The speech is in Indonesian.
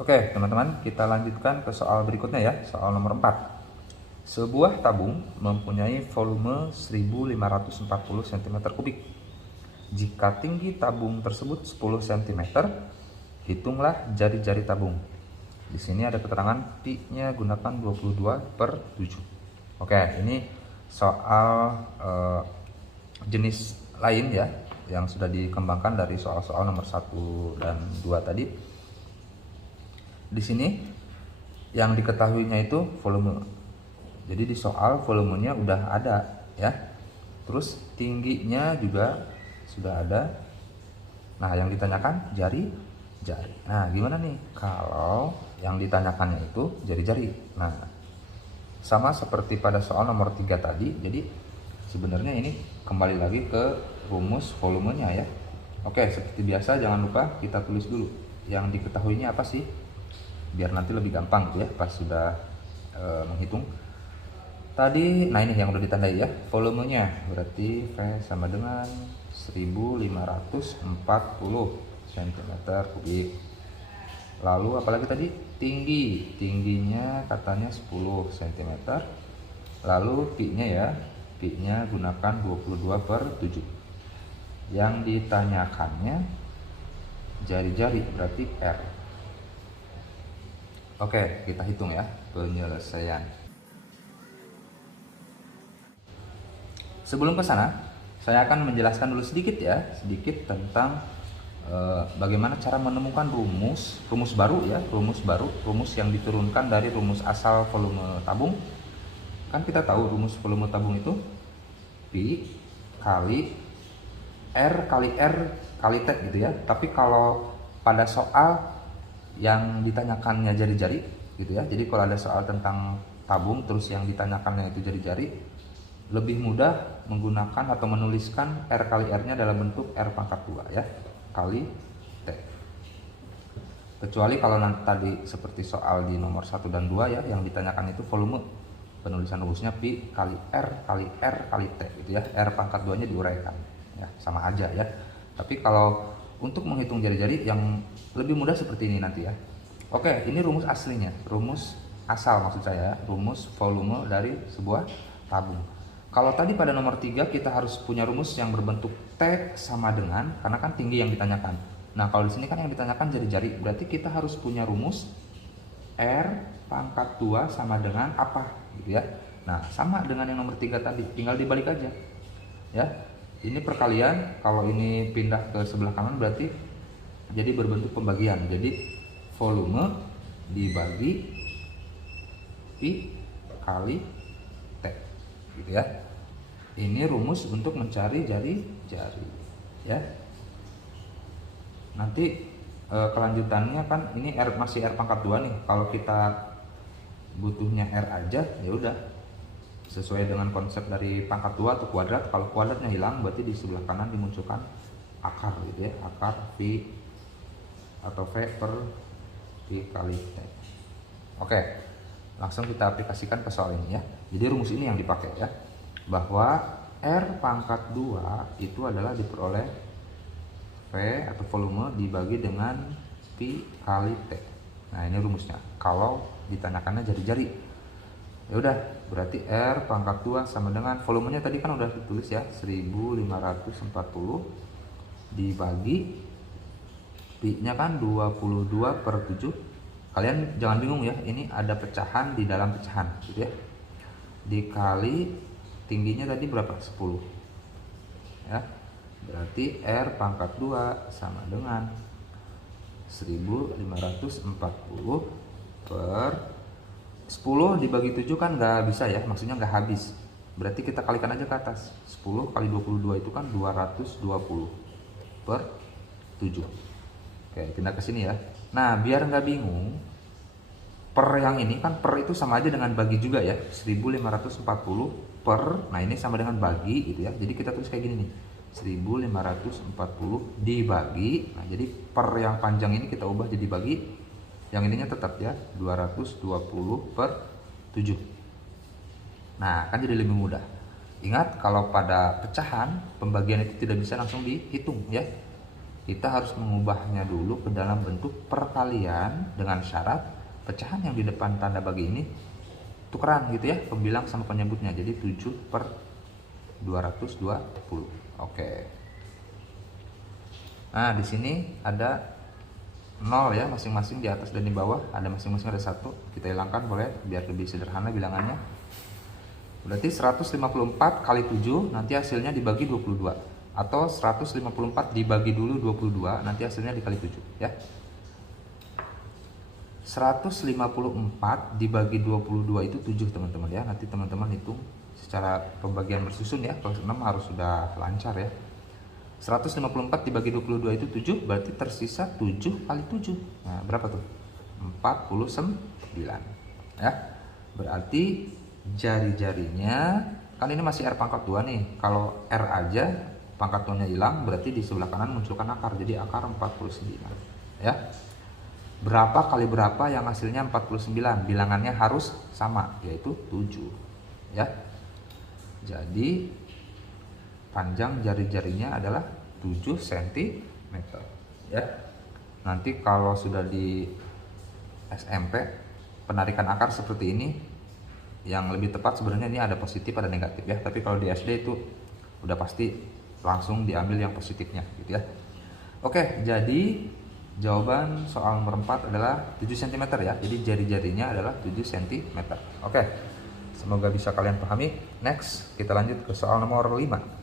Oke, teman-teman, kita lanjutkan ke soal berikutnya ya, soal nomor 4. Sebuah tabung mempunyai volume 1540 cm3. Jika tinggi tabung tersebut 10 cm, hitunglah jari-jari tabung. Di sini ada keterangan pi-nya gunakan 22/7. Oke, ini soal jenis lain ya, yang sudah dikembangkan dari soal-soal nomor 1 dan 2 tadi. Di sini yang diketahuinya itu volume. Jadi di soal volumenya udah ada ya. Terus tingginya juga sudah ada. Nah, yang ditanyakan jari-jari. Nah, gimana nih kalau yang ditanyakannya itu jari-jari? Nah, sama seperti pada soal nomor 3 tadi. Jadi sebenarnya ini kembali lagi ke rumus volumenya ya. Oke, seperti biasa jangan lupa kita tulis dulu yang diketahuinya apa sih, biar nanti lebih gampang gitu ya pas sudah menghitung tadi. Nah, ini yang udah ditandai ya, volumenya berarti V sama dengan 1540 cm3. Lalu apalagi tadi, tingginya katanya 10 cm. Lalu pi-nya ya, pi-nya gunakan 22/7. Yang ditanyakannya jari-jari berarti R. Oke, kita hitung ya penyelesaian. Sebelum ke sana, saya akan menjelaskan dulu sedikit tentang bagaimana cara menemukan rumus baru ya, rumus yang diturunkan dari rumus asal volume tabung. Kan kita tahu rumus volume tabung itu pi kali R kali R kali T gitu ya. Tapi kalau pada soal yang ditanyakannya jari-jari gitu ya, jadi kalau ada soal tentang tabung terus yang ditanyakannya itu jari-jari, lebih mudah menggunakan atau menuliskan R kali R nya dalam bentuk R pangkat 2 ya, kali T. Kecuali kalau nanti tadi seperti soal di nomor 1 dan 2 ya, yang ditanyakan itu volume, penulisan rumusnya pi kali R kali T gitu ya, R pangkat 2 nya diuraikan ya, sama aja ya. Tapi kalau untuk menghitung jari-jari yang lebih mudah seperti ini nanti ya. Oke, ini rumus aslinya, rumus asal maksud saya, rumus volume dari sebuah tabung. Kalau tadi pada nomor 3 kita harus punya rumus yang berbentuk T sama dengan, karena kan tinggi yang ditanyakan. Nah, kalau di sini kan yang ditanyakan jari-jari, berarti kita harus punya rumus R pangkat 2 sama dengan apa gitu ya. Nah, sama dengan yang nomor 3 tadi, tinggal dibalik aja ya. Ini perkalian, kalau ini pindah ke sebelah kanan berarti jadi berbentuk pembagian. Jadi volume dibagi pi kali T gitu ya. Ini rumus untuk mencari jari-jari ya. Nanti kelanjutannya kan ini R masih R pangkat 2 nih. Kalau kita butuhnya R aja ya udah sesuai dengan konsep dari pangkat 2 atau kuadrat. Kalau kuadratnya hilang berarti di sebelah kanan dimunculkan akar gitu ya, akar V atau V per V kali T. Oke, langsung kita aplikasikan ke soal ini ya. Jadi rumus ini yang dipakai ya, bahwa R pangkat 2 itu adalah diperoleh V atau volume dibagi dengan pi kali T. Nah, ini rumusnya kalau ditanyakannya jari-jari. Ya udah, berarti R pangkat 2 sama dengan volumenya tadi kan udah ditulis ya, 1540 dibagi pi-nya kan 22/7. Kalian jangan bingung ya, ini ada pecahan di dalam pecahan gitu ya. Dikali tingginya tadi berapa? 10. Ya. Berarti R pangkat 2 sama dengan 1540 per 10 dibagi 7 kan nggak bisa ya, maksudnya nggak habis. Berarti kita kalikan aja ke atas. 10 kali 22 itu kan 220 per 7. Oke, pindah ke sini ya. Nah, biar nggak bingung, per yang ini kan per itu sama aja dengan bagi juga ya. 1540 per, nah ini sama dengan bagi gitu ya. Jadi kita tulis kayak gini nih. 1540 dibagi. Nah, jadi per yang panjang ini kita ubah jadi bagi. Yang ininya tetap ya, 220/7. Nah, kan jadi lebih mudah. Ingat kalau pada pecahan, pembagian itu tidak bisa langsung dihitung ya. kita harus mengubahnya dulu ke dalam bentuk perkalian dengan syarat pecahan yang di depan tanda bagi ini tukeran gitu ya, pembilang sama penyebutnya. Jadi 7/220. Oke. Nah, di sini ada 0 ya, masing-masing di atas dan di bawah ada masing-masing ada 1. Kita hilangkan boleh biar lebih sederhana bilangannya. Berarti 154 kali 7 nanti hasilnya dibagi 22, atau 154 dibagi dulu 22 nanti hasilnya dikali 7 ya. 154 dibagi 22 itu 7 teman-teman ya. Nanti teman-teman hitung secara pembagian bersusun ya. Kelas 6 harus sudah lancar ya. 154 dibagi 22 itu 7, berarti tersisa 7 kali 7. Nah, berapa tuh? 49 ya. Berarti jari-jarinya kan ini masih R pangkat 2 nih. Kalau R aja pangkat 2 nya hilang, berarti di sebelah kanan munculkan akar, jadi akar 49 ya. Berapa kali berapa yang hasilnya 49? Bilangannya harus sama, yaitu 7 ya. Jadi panjang jari-jarinya adalah 7 cm ya. Nanti kalau sudah di SMP penarikan akar seperti ini, yang lebih tepat sebenarnya ini ada positif ada negatif ya, tapi kalau di SD itu udah pasti langsung diambil yang positifnya gitu ya. Oke, jadi jawaban soal nomor 4 adalah 7 cm ya. Jadi jari-jarinya adalah 7 cm. Oke, semoga bisa kalian pahami. Next, kita lanjut ke soal nomor 5.